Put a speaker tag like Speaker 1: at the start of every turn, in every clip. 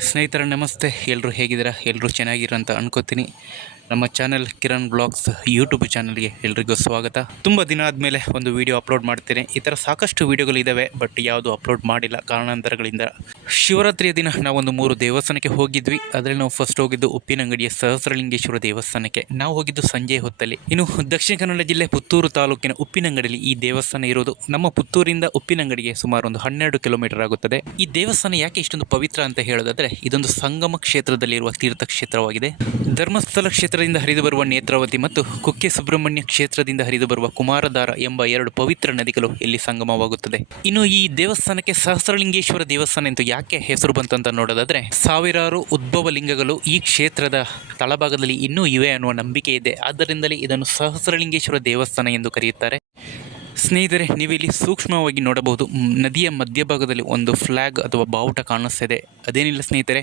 Speaker 1: ಸ್ನೇಹಿತರ ನಮಸ್ತೆ. ಎಲ್ಲರೂ ಹೇಗಿದ್ದೀರಾ? ಎಲ್ಲರೂ ಚೆನ್ನಾಗಿರೋ ಅಂತ ಅನ್ಕೋತೀನಿ. ನಮ್ಮ ಚಾನೆಲ್ ಕಿರಣ್ ಬ್ಲಾಗ್ಸ್ ಯೂಟ್ಯೂಬ್ ಚಾನಲ್ಗೆ ಎಲ್ರಿಗೂ ಸ್ವಾಗತ. ತುಂಬ ದಿನ ಆದಮೇಲೆ ಒಂದು ವಿಡಿಯೋ ಅಪ್ಲೋಡ್ ಮಾಡ್ತೇನೆ. ಈ ಥರ ಸಾಕಷ್ಟು ವಿಡಿಯೋಗಳಿದ್ದಾವೆ ಬಟ್ ಯಾವುದು ಅಪ್ಲೋಡ್ ಮಾಡಿಲ್ಲ ಕಾರಣಾಂತರಗಳಿಂದ. ಶಿವರಾತ್ರಿಯ ದಿನ ನಾವೊಂದು ಮೂರು ದೇವಸ್ಥಾನಕ್ಕೆ ಹೋಗಿದ್ವಿ. ಅದರಲ್ಲಿ ನಾವು ಫಸ್ಟ್ ಹೋಗಿದ್ದು ಉಪ್ಪಿನಂಗಡಿಯ ಸಹಸ್ರಲಿಂಗೇಶ್ವರ ದೇವಸ್ಥಾನಕ್ಕೆ. ನಾವು ಹೋಗಿದ್ದು ಸಂಜೆ ಹೊತ್ತಲ್ಲಿ. ಇನ್ನು ದಕ್ಷಿಣ ಕನ್ನಡ ಜಿಲ್ಲೆ ಪುತ್ತೂರು ತಾಲೂಕಿನ ಉಪ್ಪಿನಂಗಡಿಯಲ್ಲಿ ಈ ದೇವಸ್ಥಾನ ಇರೋದು ನಮ್ಮ ಪುತ್ತೂರಿಂದ ಉಪ್ಪಿನಂಗಡಿಗೆ ಸುಮಾರು ಒಂದು ಹನ್ನೆರಡು ಕಿಲೋಮೀಟರ್ ಆಗುತ್ತದೆ. ಈ ದೇವಸ್ಥಾನ ಯಾಕೆ ಇಷ್ಟೊಂದು ಪವಿತ್ರ ಅಂತ ಹೇಳೋದಾದ್ರೆ, ಇದೊಂದು ಸಂಗಮ ಕ್ಷೇತ್ರದಲ್ಲಿರುವ ತೀರ್ಥಕ್ಷೇತ್ರವಾಗಿದೆ. ಧರ್ಮಸ್ಥಳ ಧರ್ಮಸ್ಥಳ ಕ್ಷೇತ್ರದಿಂದ ಹರಿದು ಬರುವ ನೇತ್ರಾವತಿ ಮತ್ತು ಕುಕ್ಕೆ ಸುಬ್ರಹ್ಮಣ್ಯ ಕ್ಷೇತ್ರದಿಂದ ಹರಿದು ಬರುವ ಕುಮಾರಧಾರ ಎಂಬ ಎರಡು ಪವಿತ್ರ ನದಿಗಳು ಇಲ್ಲಿ ಸಂಗಮವಾಗುತ್ತದೆ. ಇನ್ನು ಈ ದೇವಸ್ಥಾನಕ್ಕೆ ಸಹಸ್ರಲಿಂಗೇಶ್ವರ ದೇವಸ್ಥಾನ ಎಂದು ಯಾಕೆ ಹೆಸರು ಬಂತು ಅಂತ ನೋಡೋದಾದ್ರೆ, ಸಾವಿರಾರು ಉದ್ಭವ ಲಿಂಗಗಳು ಈ ಕ್ಷೇತ್ರದ ತಳಭಾಗದಲ್ಲಿ ಇನ್ನೂ ಇವೆ ಅನ್ನುವ ನಂಬಿಕೆ ಇದೆ. ಆದ್ದರಿಂದಲೇ ಇದನ್ನು ಸಹಸ್ರಲಿಂಗೇಶ್ವರ ದೇವಸ್ಥಾನ ಎಂದು ಕರೆಯುತ್ತಾರೆ. ಸ್ನೇಹಿತರೆ, ನೀವಿಲ್ಲಿ ಸೂಕ್ಷ್ಮವಾಗಿ ನೋಡಬಹುದು ನದಿಯ ಮಧ್ಯಭಾಗದಲ್ಲಿ ಒಂದು ಫ್ಲ್ಯಾಗ್ ಅಥವಾ ಬಾವುಟ ಕಾಣಿಸ್ತಿದೆ. ಅದೇನಿಲ್ಲ ಸ್ನೇಹಿತರೆ,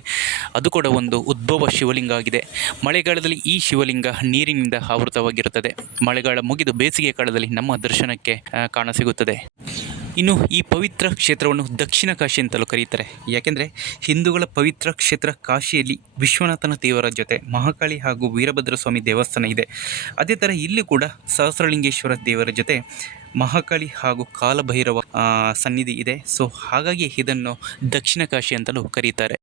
Speaker 1: ಅದು ಕೂಡ ಒಂದು ಉದ್ಭವ ಶಿವಲಿಂಗ ಆಗಿದೆ. ಮಳೆಗಾಲದಲ್ಲಿ ಈ ಶಿವಲಿಂಗ ನೀರಿನಿಂದ ಆವೃತವಾಗಿರುತ್ತದೆ. ಮಳೆಗಾಲ ಮುಗಿದು ಬೇಸಿಗೆ ಕಾಲದಲ್ಲಿ ನಮ್ಮ ದರ್ಶನಕ್ಕೆ ಕಾಣಸಿಗುತ್ತದೆ. ಇನ್ನು ಈ ಪವಿತ್ರ ಕ್ಷೇತ್ರವನ್ನು ದಕ್ಷಿಣ ಕಾಶಿ ಅಂತಲೂ ಕರೆಯುತ್ತಾರೆ ಯಾಕೆಂದರೆ, ಹಿಂದೂಗಳ ಪವಿತ್ರ ಕ್ಷೇತ್ರ ಕಾಶಿಯಲ್ಲಿ ವಿಶ್ವನಾಥನ ದೇವರ ಜೊತೆ ಮಹಾಕಾಳಿ ಹಾಗೂ ವೀರಭದ್ರ ಸ್ವಾಮಿ ದೇವಸ್ಥಾನ ಇದೆ. ಅದೇ ಥರ ಇಲ್ಲಿ ಕೂಡ ಸಹಸ್ರಲಿಂಗೇಶ್ವರ ದೇವರ ಜೊತೆ ಮಹಾಕಾಳಿ ಹಾಗೂ ಕಾಲಭೈರವ ಸನ್ನಿಧಿ ಇದೆ. ಸೊ ಹಾಗಾಗಿ ಇದನ್ನು ದಕ್ಷಿಣ ಕಾಶಿ ಅಂತಲೂ ಕರೀತಾರೆ.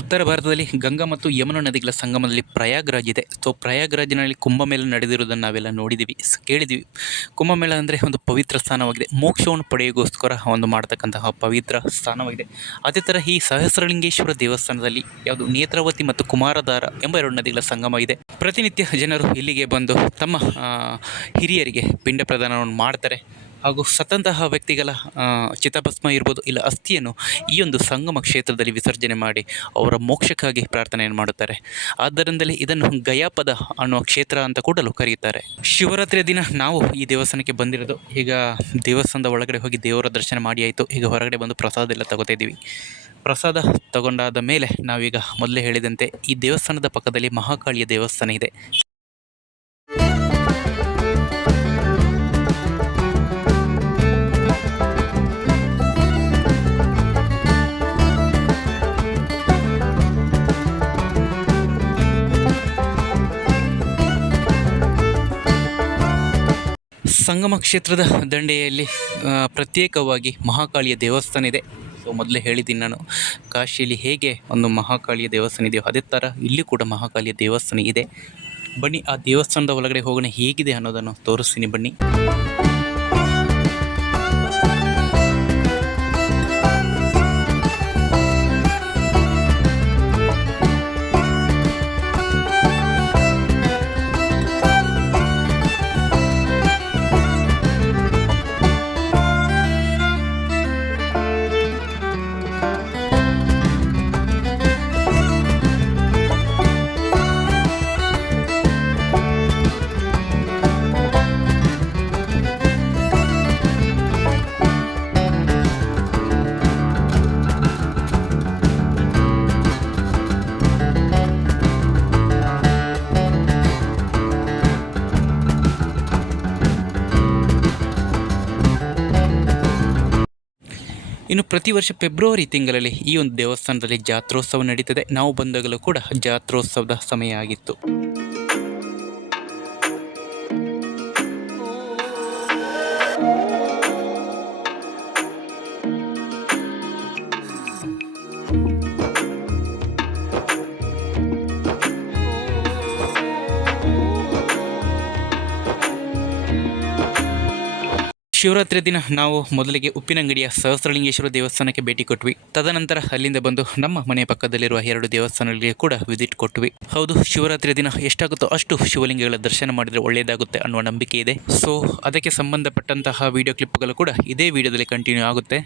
Speaker 1: ಉತ್ತರ ಭಾರತದಲ್ಲಿ ಗಂಗಾ ಮತ್ತು ಯಮುನಾ ನದಿಗಳ ಸಂಗಮದಲ್ಲಿ ಪ್ರಯಾಗ್ರಾಜ್ ಇದೆ. ಸೊ ಪ್ರಯಾಗ್ರಾಜ್ನಲ್ಲಿ ಕುಂಭಮೇಳ ನಡೆದಿರುವುದನ್ನು ನಾವೆಲ್ಲ ನೋಡಿದ್ದೀವಿ ಕೇಳಿದ್ದೀವಿ ಕುಂಭಮೇಳ ಅಂದರೆ ಒಂದು ಪವಿತ್ರ ಸ್ಥಾನವಾಗಿದೆ. ಮೋಕ್ಷವನ್ನು ಪಡೆಯೋಗೋಸ್ಕರ ಒಂದು ಮಾಡತಕ್ಕಂತಹ ಪವಿತ್ರ ಸ್ಥಾನವಾಗಿದೆ. ಅದೇ ಥರ ಈ ಸಹಸ್ರಲಿಂಗೇಶ್ವರ ದೇವಸ್ಥಾನದಲ್ಲಿ ಯಾವುದು ನೇತ್ರಾವತಿ ಮತ್ತು ಕುಮಾರಧಾರ ಎಂಬ ಎರಡು ನದಿಗಳ ಸಂಗಮ ಇದೆ. ಪ್ರತಿನಿತ್ಯ ಜನರು ಇಲ್ಲಿಗೆ ಬಂದು ತಮ್ಮ ಹಿರಿಯರಿಗೆ ಪಿಂಡ ಪ್ರದಾನವನ್ನು ಮಾಡ್ತಾರೆ. ಹಾಗೂ ಸತ್ತಂತಹ ವ್ಯಕ್ತಿಗಳ ಚಿತಾಭಸ್ಮ ಇರ್ಬೋದು ಇಲ್ಲ ಅಸ್ಥಿಯನ್ನು ಈ ಒಂದು ಸಂಗಮ ಕ್ಷೇತ್ರದಲ್ಲಿ ವಿಸರ್ಜನೆ ಮಾಡಿ ಅವರ ಮೋಕ್ಷಕ್ಕಾಗಿ ಪ್ರಾರ್ಥನೆಯನ್ನು ಮಾಡುತ್ತಾರೆ. ಆದ್ದರಿಂದಲೇ ಇದನ್ನು ಗಯಾಪದ ಅನ್ನುವ ಕ್ಷೇತ್ರ ಅಂತ ಕೂಡಲು ಕರೆಯುತ್ತಾರೆ. ಶಿವರಾತ್ರಿಯ ದಿನ ನಾವು ಈ ದೇವಸ್ಥಾನಕ್ಕೆ ಬಂದಿರೋದು. ಈಗ ದೇವಸ್ಥಾನದ ಒಳಗಡೆ ಹೋಗಿ ದೇವರ ದರ್ಶನ ಮಾಡಿ ಆಯಿತು. ಈಗ ಹೊರಗಡೆ ಬಂದು ಪ್ರಸಾದ ಎಲ್ಲ ತಗೋತಾ ಇದ್ದೀವಿ. ಪ್ರಸಾದ ತಗೊಂಡಾದ ಮೇಲೆ ನಾವೀಗ ಮೊದಲೇ ಹೇಳಿದಂತೆ ಈ ದೇವಸ್ಥಾನದ ಪಕ್ಕದಲ್ಲಿ ಮಹಾಕಾಳಿಯ ದೇವಸ್ಥಾನ ಇದೆ. ಸಂಗಮ ಕ್ಷೇತ್ರದ ದಂಡೆಯಲ್ಲಿ ಪ್ರತ್ಯೇಕವಾಗಿ ಮಹಾಕಾಳಿಯ ದೇವಸ್ಥಾನ ಇದೆ. ಸೊ, ಮೊದಲೇ ಹೇಳಿದ್ದೀನಿ ನಾನು, ಕಾಶಿಯಲ್ಲಿ ಹೇಗೆ ಒಂದು ಮಹಾಕಾಳಿಯ ದೇವಸ್ಥಾನ ಇದೆಯೋ ಅದೇ ಥರ ಇಲ್ಲಿ ಕೂಡ ಮಹಾಕಾಳಿಯ ದೇವಸ್ಥಾನ ಇದೆ. ಬನ್ನಿ, ಆ ದೇವಸ್ಥಾನದ ಒಳಗಡೆ ಹೋಗೋಣ, ಹೇಗಿದೆ ಅನ್ನೋದನ್ನು ತೋರಿಸ್ತೀನಿ ಬನ್ನಿ. ಇನ್ನು ಪ್ರತಿ ವರ್ಷ ಫೆಬ್ರವರಿ ತಿಂಗಳಲ್ಲಿ ಈ ಒಂದು ದೇವಸ್ಥಾನದಲ್ಲಿ ಜಾತ್ರೋತ್ಸವ ನಡೀತದೆ. ನಾವು ಬಂದಾಗಲೂ ಕೂಡ ಜಾತ್ರೋತ್ಸವದ ಸಮಯ ಆಗಿತ್ತು. ಶಿವರಾತ್ರಿ ದಿನ ನಾವು ಮೊದಲಿಗೆ ಉಪ್ಪಿನಂಗಡಿಯ ಸಹಸ್ರಲಿಂಗೇಶ್ವರ ದೇವಸ್ಥಾನಕ್ಕೆ ಭೇಟಿ ಕೊಟ್ವಿ. ತದನಂತರ ಅಲ್ಲಿಂದ ಬಂದು ನಮ್ಮ ಮನೆಯ ಪಕ್ಕದಲ್ಲಿರುವ ಎರಡು ದೇವಸ್ಥಾನಗಳಿಗೆ ಕೂಡ ವಿಸಿಟ್ ಕೊಟ್ವಿ. ಹೌದು, ಶಿವರಾತ್ರಿ ದಿನ ಎಷ್ಟಾಗುತ್ತೋ ಅಷ್ಟು ಶಿವಲಿಂಗಗಳ ದರ್ಶನ ಮಾಡಿದರೆ ಒಳ್ಳೆಯದಾಗುತ್ತೆ ಅನ್ನುವ ನಂಬಿಕೆ ಇದೆ. ಸೊ ಅದಕ್ಕೆ ಸಂಬಂಧಪಟ್ಟಂತಹ ವಿಡಿಯೋ ಕ್ಲಿಪ್ಗಳು ಕೂಡ ಇದೇ ವಿಡಿಯೋದಲ್ಲಿ ಕಂಟಿನ್ಯೂ ಆಗುತ್ತೆ.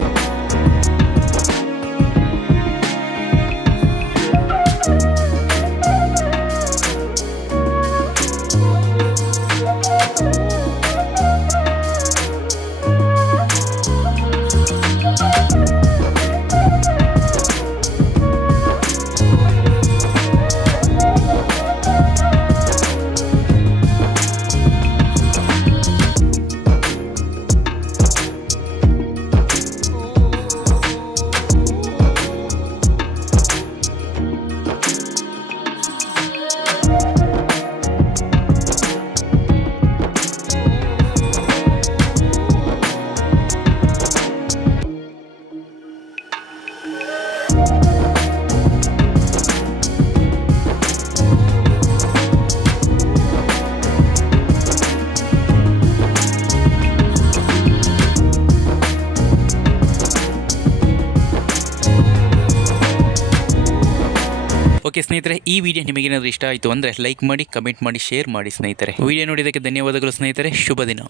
Speaker 1: ಓಕೆ ಸ್ನೇಹಿತರೆ, ಈ ವಿಡಿಯೋ ನಿಮಗೇನಾದರೂ ಇಷ್ಟ ಆಯಿತು ಅಂದರೆ ಲೈಕ್ ಮಾಡಿ ಕಮೆಂಟ್ ಮಾಡಿ ಶೇರ್ ಮಾಡಿ ಸ್ನೇಹಿತರೆ. ವಿಡಿಯೋ ನೋಡಿದ್ದಕ್ಕೆ ಧನ್ಯವಾದಗಳು ಸ್ನೇಹಿತರೆ. ಶುಭ ದಿನ.